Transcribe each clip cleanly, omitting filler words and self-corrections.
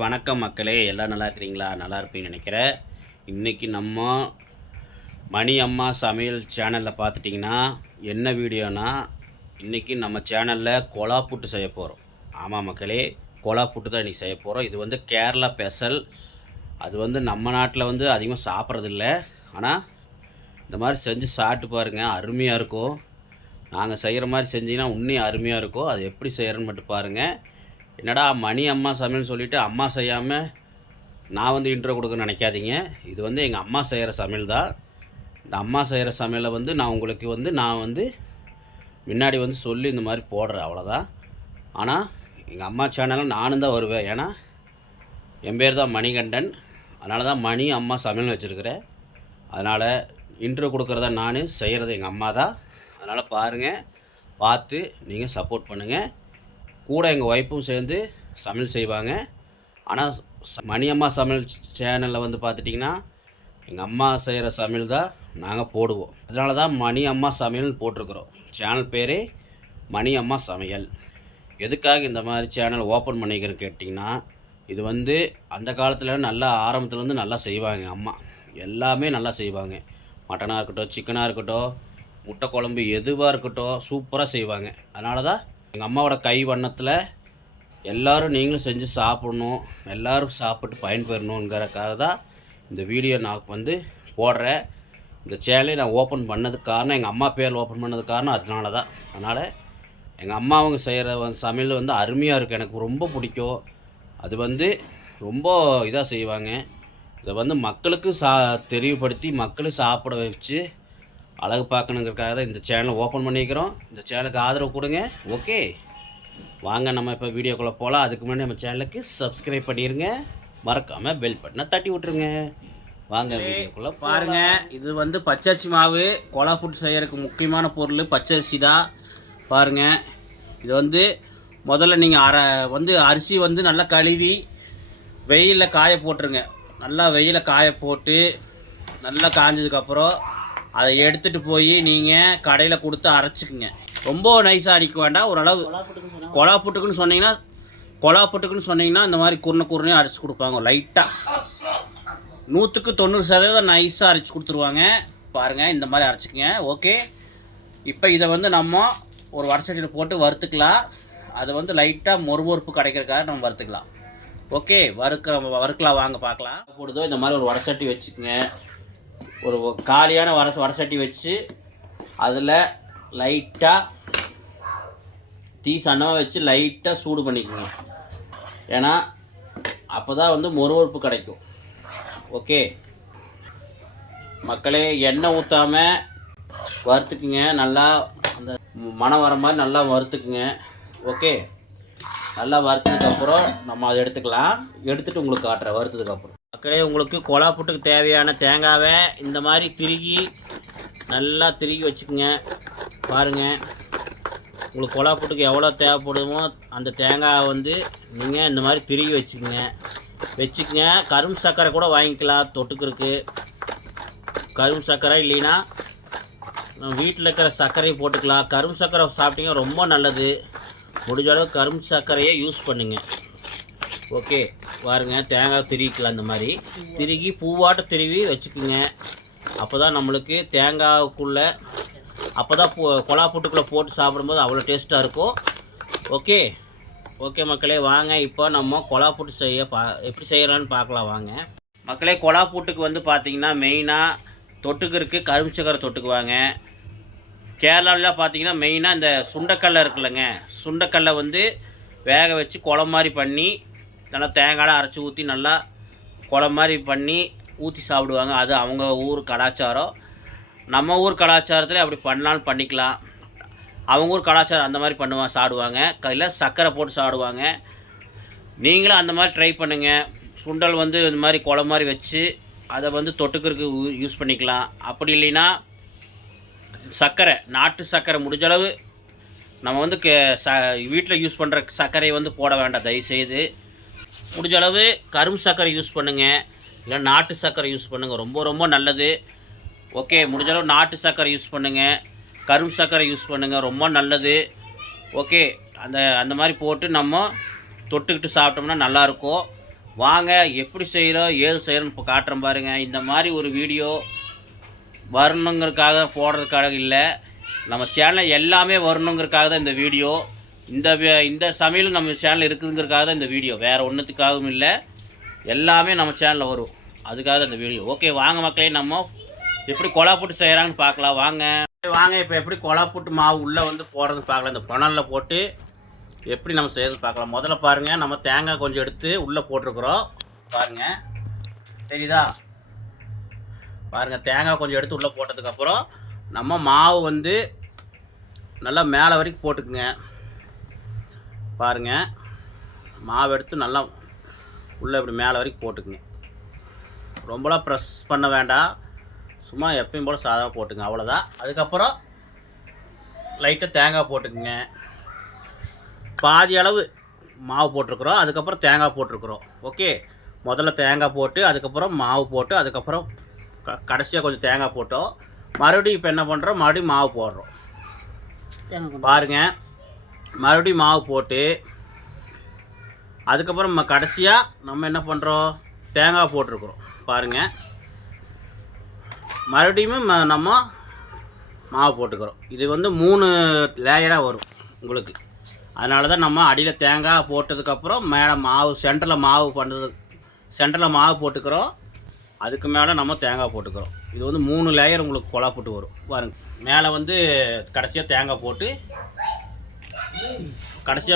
வணக்கம் மக்களே, எல்லாம் நல்லா இருக்கிறீங்களா? நல்லா இருப்பீங்கன்னு நினைக்கிறேன். இன்றைக்கி நம்ம மணி அம்மா சமையல் சேனலில் பார்த்துட்டிங்கன்னா என்ன வீடியோனா, இன்றைக்கி நம்ம சேனலில் கொலா புட்டு செய்ய போகிறோம். ஆமாம் மக்களே, கொலா புட்டு தான் இன்றைக்கி செய்ய போகிறோம். இது வந்து கேரளா ஸ்பெஷல். அது வந்து நம்ம நாட்டில் வந்து அதிகமாக சாப்பிட்றதில்ல. ஆனால் இந்த மாதிரி செஞ்சு சாப்பிட்டு பாருங்கள், அருமையாக இருக்கும். நாங்கள் செய்கிற மாதிரி செஞ்சிங்கன்னா இன்னும் அருமையாக இருக்கும். அது எப்படி செய்கிறேன்னு மட்டும் பாருங்கள். என்னடா மணி அம்மா சமையல்னு சொல்லிவிட்டு அம்மா செய்யாமல் நான் வந்து இன்ட்ரோ கொடுக்க நினைக்காதீங்க. இது வந்து எங்கள் அம்மா செய்கிற சமையல் தான். இந்த அம்மா செய்கிற சமையலை வந்து நான் உங்களுக்கு வந்து முன்னாடி வந்து சொல்லி இந்த மாதிரி போடுறேன், அவ்வளோதான். ஆனால் எங்கள் அம்மா சேனலில் நானும் தான் வருவேன். ஏன்னா என் பேர் தான் மணிகண்டன். அதனால தான் மணி அம்மா சமையல்னு வச்சுருக்கிறேன். அதனால் இன்ட்ரோ கொடுக்குறதா நான், செய்கிறது எங்கள் அம்மா தான். அதனால் பாருங்கள், பார்த்து நீங்கள் சப்போர்ட் பண்ணுங்கள். கூட எங்கள் ஒய்ஃபும் சேர்ந்து சமையல் செய்வாங்க. ஆனால் மணி அம்மா சமையல் சேனலில் வந்து பார்த்துட்டிங்கன்னா எங்கள் அம்மா செய்கிற சமையல் தான் நாங்கள் போடுவோம். அதனால தான் மணி அம்மா சமையல்னு போட்டிருக்குறோம். சேனல் பேரே மணி அம்மா சமையல். எதுக்காக இந்த மாதிரி சேனல் ஓப்பன் பண்ணிக்கிறேன்னு கேட்டிங்கன்னா, இது வந்து அந்த காலத்தில் நல்லா ஆரம்பத்துலேருந்து நல்லா செய்வாங்க. அம்மா எல்லாமே நல்லா செய்வாங்க. மட்டனாக இருக்கட்டும், சிக்கனாக இருக்கட்டும், முட்டை குழம்பு எதுவாக இருக்கட்டும், சூப்பராக செய்வாங்க. அதனால தான் எங்கள் அம்மாவோட கை வண்ணத்தில் எல்லோரும் நீங்களும் செஞ்சு சாப்பிட்ணும், எல்லோரும் சாப்பிட்டு பயன்பெறணுங்கிறக்காக தான் இந்த வீடியோ நான் வந்து போடுறேன். இந்த சேனலை நான் ஓப்பன் பண்ணதுக்கு காரணம், எங்கள் அம்மா பேரில் ஓப்பன் பண்ணதுக்கு காரணம் அதனால தான். அதனால் எங்கள் அம்மா அவங்க செய்கிற சமையல் வந்து அருமையாக இருக்கும். எனக்கு ரொம்ப பிடிக்கும். அது வந்து ரொம்ப இதாக செய்வாங்க. இதை வந்து மக்களுக்கு தெளிவுபடுத்தி மக்களும் சாப்பிட வச்சு அழகு பார்க்கணுங்கிறதுக்காக தான் இந்த சேனலை ஓப்பன் பண்ணிக்கிறோம். இந்த சேனலுக்கு ஆதரவு கொடுங்க. ஓகே, வாங்க நம்ம இப்போ வீடியோக்குள்ளே போகலாம். அதுக்கு முன்னாடி நம்ம சேனலுக்கு சப்ஸ்கிரைப் பண்ணிடுங்க. மறக்காமல் பெல் பட்டனை தட்டி விட்ருங்க. வாங்க வீடியோக்குள்ளே பாருங்கள். இது வந்து பச்சரிசி மாவு. கொலா புட்டு செய்கிறதுக்கு முக்கியமான பொருள் பச்சரிசி தான். பாருங்கள், இது வந்து முதல்ல நீங்கள் அரிசி வந்து நல்லா கழுவி வெயிலில் காய போட்டுருங்க. நல்லா வெயிலில் காய போட்டு நல்லா காஞ்சதுக்கப்புறம் அதை எடுத்துகிட்டு போய் நீங்கள் கடையில் கொடுத்து அரைச்சிக்குங்க. ரொம்ப நைஸாக அடிக்க வேண்டாம். ஓரளவு கொலா புட்டுக்குன்னு சொன்னீங்கன்னா இந்த மாதிரி குருணையும் அரைச்சி கொடுப்பாங்க. லைட்டாக 100% நைஸாக அரைச்சி கொடுத்துருவாங்க. பாருங்கள், இந்த மாதிரி அரைச்சிக்கங்க. ஓகே, இப்போ இதை வந்து நம்ம ஒரு வடசட்டியில் போட்டு வறுத்துக்கலாம். அதை வந்து லைட்டாக மொறுமொறுப்பு கிடைக்கிறதுக்காக நம்ம வறுத்துக்கலாம். ஓகே, வறுக்கலாம். வாங்க பார்க்கலாம். போடுதோ இந்த மாதிரி ஒரு வடசட்டி வச்சுக்கோங்க. ஒரு காலியான வடசட்டி வச்சு அதில் லைட்டாக தீ சன்னமாக வச்சு லைட்டாக சூடு பண்ணிக்கோங்க. ஏன்னா அப்போ தான் வந்து மொறுமொறுப்பு கிடைக்கும். ஓகே மக்களே, எண்ணெய் ஊற்றாமல் வறுத்துக்குங்க. நல்லா அந்த மணம் வர மாதிரி நல்லா வறுத்துக்குங்க. ஓகே, நல்லா வறுத்ததுக்கப்புறம் நம்ம அதை எடுத்துகிட்டு உங்களுக்கு காட்டுறேன். வறுத்ததுக்கப்புறம் மக்களே, உங்களுக்கு கொலா புட்டுக்கு தேவையான தேங்காவை இந்த மாதிரி நல்லா திருகி வச்சுக்கோங்க. பாருங்கள், உங்களுக்கு கொலா புட்டுக்கு எவ்வளோ தேவைப்படுமோ அந்த தேங்காயை வந்து நீங்கள் இந்த மாதிரி திருகி வச்சுக்கோங்க. கரும்பு சர்க்கரை கூட வாங்கிக்கலாம் தொட்டுக்கிறதுக்கு. கரும்பு சர்க்கரை இல்லைன்னா வீட்டில் இருக்கிற சர்க்கரையை போட்டுக்கலாம். கரும்பு சர்க்கரை சாப்பிட்டீங்க ரொம்ப நல்லது. முடிஞ்ச அளவு கரும்பு சர்க்கரையை யூஸ் பண்ணுங்கள். ஓகே, பாருங்கள், தேங்காய் திருவிக்கலாம். இந்த மாதிரி திருகி பூவாட்ட திருவி வச்சுக்கோங்க. அப்போ தான் நம்மளுக்கு தேங்காய்க்குள்ளே அப்போ தான் கொலா புட்டுக்குள்ளே போட்டு சாப்பிடும்போது அவ்வளோ டேஸ்ட்டாக இருக்கும். ஓகே மக்களே, வாங்க இப்போ நம்ம கொலா புட்டு எப்படி செய்யலான்னு பார்க்கலாம். வாங்க மக்களே, கொலா புட்டுக்கு வந்து பார்த்திங்கன்னா மெயினாக தொட்டுக்கிறதுக்கு கரும்பு சக்கரை தொட்டுக்குவாங்க. கேரளாவில் பார்த்திங்கன்னா மெயினாக இந்த சுண்டைக்கல்லை இருக்குல்லங்க, சுண்டைக்கல்லை வந்து வேக வச்சு குழம்பு மாதிரி பண்ணி நல்லா தேங்காயெலாம் அரைச்சி ஊற்றி நல்லா குழம்பு மாதிரி பண்ணி ஊற்றி சாப்பிடுவாங்க. அது அவங்க ஊர் கலாச்சாரம். நம்ம ஊர் கலாச்சாரத்தில் அப்படி பண்ணாலும் பண்ணிக்கலாம். அவங்க ஊர் கலாச்சாரம் அந்த மாதிரி சாப்பிடுவாங்க. இல்லை சர்க்கரை போட்டு சாப்பிடுவாங்க. நீங்களும் அந்த மாதிரி ட்ரை பண்ணுங்கள். சுண்டல் வந்து இந்த மாதிரி குழம்பு மாதிரி வச்சு அதை வந்து தொட்டுக்கிறதுக்கு யூஸ் பண்ணிக்கலாம். அப்படி இல்லைன்னா சர்க்கரை, நாட்டு சர்க்கரை முடிஞ்சளவு நம்ம வந்து வீட்டில் யூஸ் பண்ணுற சர்க்கரையை வந்து போட வேண்டாம் தயவுசெய்து. முடிஞ்சளவு கரும்பு சர்க்கரை யூஸ் பண்ணுங்கள், இல்லை நாட்டு சர்க்கரை யூஸ் பண்ணுங்கள். ரொம்ப ரொம்ப நல்லது. ஓகே, முடிஞ்சளவு நாட்டு சர்க்கரை யூஸ் பண்ணுங்கள், கரும்பு சர்க்கரை யூஸ் பண்ணுங்கள், ரொம்ப நல்லது. ஓகே, அந்த மாதிரி போட்டு நம்ம தொட்டுக்கிட்டு சாப்பிட்டோம்னா நல்லாயிருக்கும். வாங்க எப்படி செய்கிறோம் ஏது செய்கிறோன்னு இப்போ காட்டுறேன் பாருங்கள். இந்த மாதிரி ஒரு வீடியோ வரணுங்கிறதுக்காக போடுறதுக்காக இல்லை, நம்ம சேனலில் எல்லாமே வரணுங்கிறதுக்காக தான் இந்த வீடியோ. இந்த சமையல் நம்ம சேனலில் இருக்குதுங்கிறதுக்காக தான் இந்த வீடியோ, வேறு ஒன்றுத்துக்காகவும் இல்லை. எல்லாமே நம்ம சேனலில் வரும், அதுக்காக தான் இந்த வீடியோ. ஓகே வாங்க மக்களே, நம்ம எப்படி கொலா புட்டு செய்கிறாங்கன்னு பார்க்கலாம் வாங்க. இப்போ எப்படி கொலா புட்டு மாவு உள்ளே வந்து போடுறதுன்னு பார்க்கலாம். இந்த பணலில் போட்டு எப்படி நம்ம செய்யறது பார்க்கலாம். முதல்ல பாருங்கள், நம்ம தேங்காய் கொஞ்சம் எடுத்து உள்ளே போட்டிருக்குறோம் பாருங்கள், தெரியுதா? பாருங்கள், தேங்காய் கொஞ்சம் எடுத்து உள்ளே போட்டதுக்கப்புறம் நம்ம மாவு வந்து நல்லா மேலே வரைக்கும் போட்டுக்குங்க. பாருங்கள், மாவு எடுத்து நல்லா உள்ளே இப்படி மேலே வரைக்கும் போட்டுக்குங்க. ரொம்பலாம் ப்ரெஸ் பண்ண வேண்டாம், சும்மா எப்பயும் போல் சாதாரண போட்டுங்க, அவ்வளோதான். அதுக்கப்புறம் லைட்டாக தேங்காய் போட்டுக்குங்க. பாதி அளவு மாவு போட்டிருக்குறோம், அதுக்கப்புறம் தேங்காய் போட்டிருக்குறோம். ஓகே, முதல்ல தேங்காய் போட்டு அதுக்கப்புறம் மாவு போட்டு அதுக்கப்புறம் கடைசியாக கொஞ்சம் தேங்காய் போட்டோம். மறுபடியும் இப்போ என்ன பண்ணுறோம், மறுபடியும் மாவு போடுறோம். பாருங்கள், மறுபடியும் மாவு போட்டு அதுக்கப்புறம் கடைசியாக நம்ம என்ன பண்ணுறோம், தேங்காய் போட்டிருக்குறோம். பாருங்கள், மறுபடியும் நம்ம மாவு போட்டுக்கிறோம். இது வந்து 3 லேயராக வரும் உங்களுக்கு. அதனால தான் நம்ம அடியில் தேங்காய் போட்டதுக்கப்புறம் மேலே மாவு சென்டரில் மாவு போட்டுக்கிறோம், அதுக்கு மேலே நம்ம தேங்காய் போட்டுக்கிறோம். இது வந்து 3 லேயர் உங்களுக்கு கொலா புட்டு வரும் பாருங்க. மேலே வந்து கடைசியாக தேங்காய் போட்டு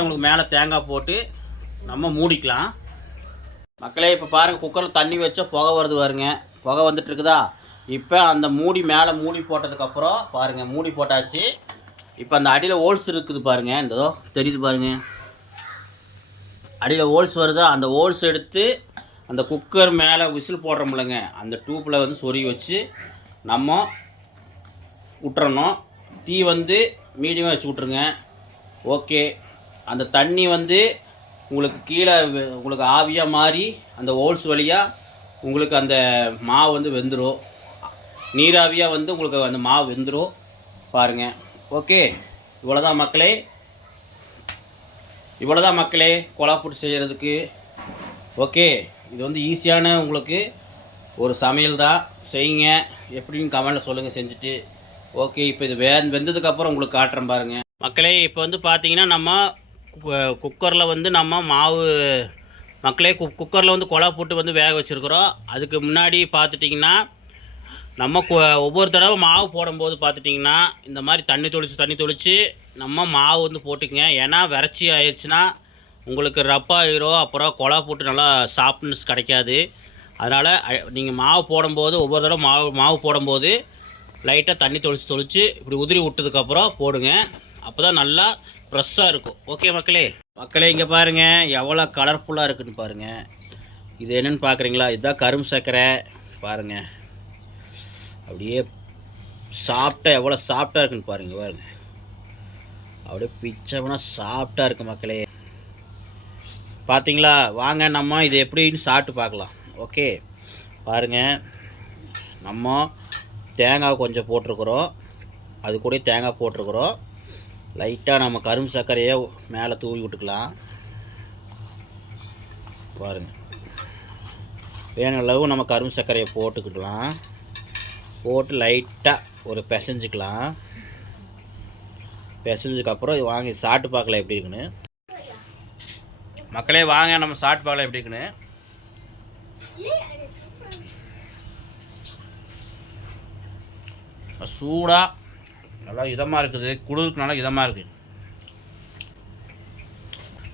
உங்களுக்கு மேலே தேங்காய் போட்டு நம்ம மூடிக்கலாம் மக்களே. இப்போ பாருங்கள், குக்கரில் தண்ணி வச்சா புகை வருது பாருங்க, புகை வந்துட்டு இருக்குதா? இப்போ அந்த மேலே மூடி போட்டதுக்கப்புறம் பாருங்கள், மூடி போட்டாச்சு. இப்போ அந்த அடியில் ஹோல்ஸ் இருக்குது பாருங்கள், இந்த தெரியுது பாருங்கள், அடியில் ஹோல்ஸ் வருதா? அந்த ஹோல்ஸ் எடுத்து அந்த குக்கர் மேலே விசில் போடுறோம்லங்க, அந்த டூப்பில் வந்து சொருகி வச்சு நம்ம விட்டுறணும். தீ வந்து மீடியமாக வச்சு விட்ருங்க. ஓகே, அந்த தண்ணி வந்து உங்களுக்கு கீழே உங்களுக்கு ஆவியாக மாறி அந்த ஹோல்ஸ் வழியாக உங்களுக்கு அந்த மாவு வந்து வெந்துடும், நீராவியாக வந்து உங்களுக்கு அந்த மாவு வெந்துடும் பாருங்கள். ஓகே, இவ்வளோதான் மக்களே கொலா புட்டு செய்கிறதுக்கு. ஓகே, இது வந்து ஈஸியான உங்களுக்கு ஒரு சமையல் தான், செய்யுங்க. எப்படின்னு கமெண்டில் சொல்லுங்கள் செஞ்சுட்டு. ஓகே, இப்போ இது வெந்ததுக்கப்புறம் உங்களுக்கு காட்டுறேன் பாருங்கள் மக்களே. இப்போ வந்து பார்த்தீங்கன்னா நம்ம குக்கரில் வந்து நம்ம மாவு மக்களே குக்கரில் வந்து கொலா புட்டு வந்து வேக வச்சுருக்குறோம். அதுக்கு முன்னாடி பார்த்துட்டிங்கன்னா நம்ம ஒவ்வொரு தடவை மாவு போடும்போது பார்த்துட்டிங்கன்னா இந்த மாதிரி தண்ணி தொளித்து நம்ம மாவு வந்து போட்டுக்குங்க. ஏன்னா விரைச்சி ஆயிடுச்சுன்னா உங்களுக்கு ரப்பாயிரும், அப்புறம் கொலா போட்டு நல்லா சாஃப்ட்னஸ் கிடைக்காது. அதனால் நீங்கள் மாவு போடும்போது ஒவ்வொரு தடவை மாவு போடும்போது லைட்டாக தண்ணி தொளித்து இப்படி உதிரி விட்டதுக்கப்புறம் போடுங்க, அப்போ தான் நல்லா ஃப்ரெஷ்ஷாக இருக்கும். ஓகே மக்களே இங்கே பாருங்கள் எவ்வளோ கலர்ஃபுல்லாக இருக்குதுன்னு பாருங்கள். இது என்னென்னு பார்க்குறீங்களா? இதுதான் கரும்பு சர்க்கரை பாருங்கள், அப்படியே சாஃப்டாக எவ்வளோ சாஃப்டாக இருக்குன்னு பாருங்கள். அப்படியே பிச்சைனா சாஃப்டாக இருக்குது மக்களே, பார்த்தீங்களா? வாங்க நம்ம இது எப்படின்னு சாப்பிட்டு பார்க்கலாம். ஓகே, பாருங்கள், நம்ம தேங்காய் கொஞ்சம் போட்டிருக்குறோம், அது கூட தேங்காய் போட்டிருக்குறோம். லைட்டாக நம்ம கரும்பு சர்க்கரையை மேலே தூவி விட்டுக்கலாம் பாருங்கள். வேணும் அளவு நம்ம கரும்பு சர்க்கரையை போட்டுக்கிடலாம், போட்டு லைட்டாக ஒரு பிசைஞ்சிக்கலாம். பிசைஞ்சதுக்கப்புறம் வாங்கி சாப்பிட்டு பார்க்கலாம் எப்படி இருக்குன்னு மக்களே. வாங்க நம்ம சாப்பிட்டு பார்க்கலாம் எப்படி இருக்குன்னு. சூடாக நல்லா இதமாக இருக்குது, குளிருக்கு நல்லா இதமாக இருக்குது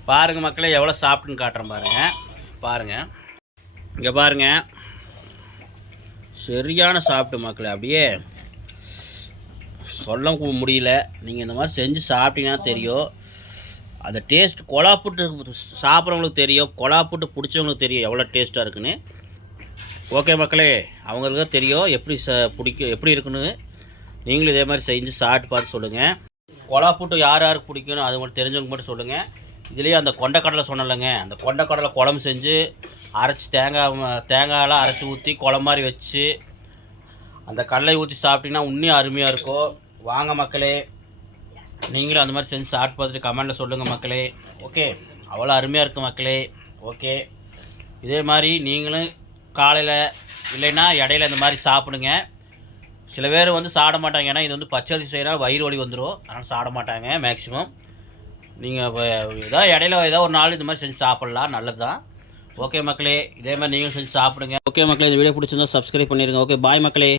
பாருங்கள் மக்களே. எவ்வளோ சாப்பிட்டுன்னு காட்டுறேன் பாருங்கள். இங்கே பாருங்கள், சரியான சாப்பிட்டு மக்களே, அப்படியே சொல்ல முடியல. நீங்கள் இந்த மாதிரி செஞ்சு சாப்பிட்டீங்கன்னா தெரியும் அந்த டேஸ்ட். கொலா புட்டு சாப்பிட்றவங்களுக்கு தெரியும், கொலா புட்டு பிடிச்சவங்களுக்கு தெரியும் எவ்வளோ டேஸ்ட்டாக இருக்குன்னு. ஓகே மக்களே, அவங்களுக்கு தான் தெரியும் எப்படி பிடிக்கும் எப்படி இருக்குன்னு. நீங்களும் இதே மாதிரி செஞ்சு சாப்பிட்டு பார்த்து சொல்லுங்கள். கொலா புட்டு யாருக்கு பிடிக்கணும் அது மட்டும் தெரிஞ்சவங்க மட்டும் சொல்லுங்கள். இதுலேயே அந்த கொண்டைக்கடலை சொன்னலைங்க, அந்த கொண்டைக்கடலை குழம்பு செஞ்சு அரைச்சி தேங்காயெல்லாம் அரைச்சி ஊற்றி குழம்பு மாதிரி வச்சு அந்த கடலை ஊற்றி சாப்பிட்டிங்கன்னா இன்னும் அருமையாக இருக்கும். வாங்க மக்களே, நீங்களும் அந்த மாதிரி செஞ்சு சாப்பிட்டு பார்த்துட்டு கமெண்டில் சொல்லுங்கள் மக்களே. ஓகே, அவ்வளோ அருமையாக இருக்குது மக்களே. ஓகே, இதே மாதிரி நீங்களும் காலையில் இல்லைன்னா இடையில இந்த மாதிரி சாப்பிடுங்க. சில பேர் வந்து சாப்பிட மாட்டாங்க, ஏன்னா இது வந்து பச்சரிசி செய்கிறா வயிறு வலி வந்துடும், அதனால் சாப்பிட மாட்டாங்க மேக்ஸிமம். நீங்கள் இப்போ ஏதோ இடையில ஏதோ ஒரு நாள் இந்த மாதிரி செஞ்சு சாப்பிட்லாம், நல்லது தான். ஓகே மக்களே, இதே மாதிரி நீங்களும் செஞ்சு சாப்பிடுங்க. ஓகே மக்களே, இந்த வீடியோ பிடிச்சிருந்தா சப்ஸ்கிரைப் பண்ணிடுங்க. ஓகே, பாய் மக்களே.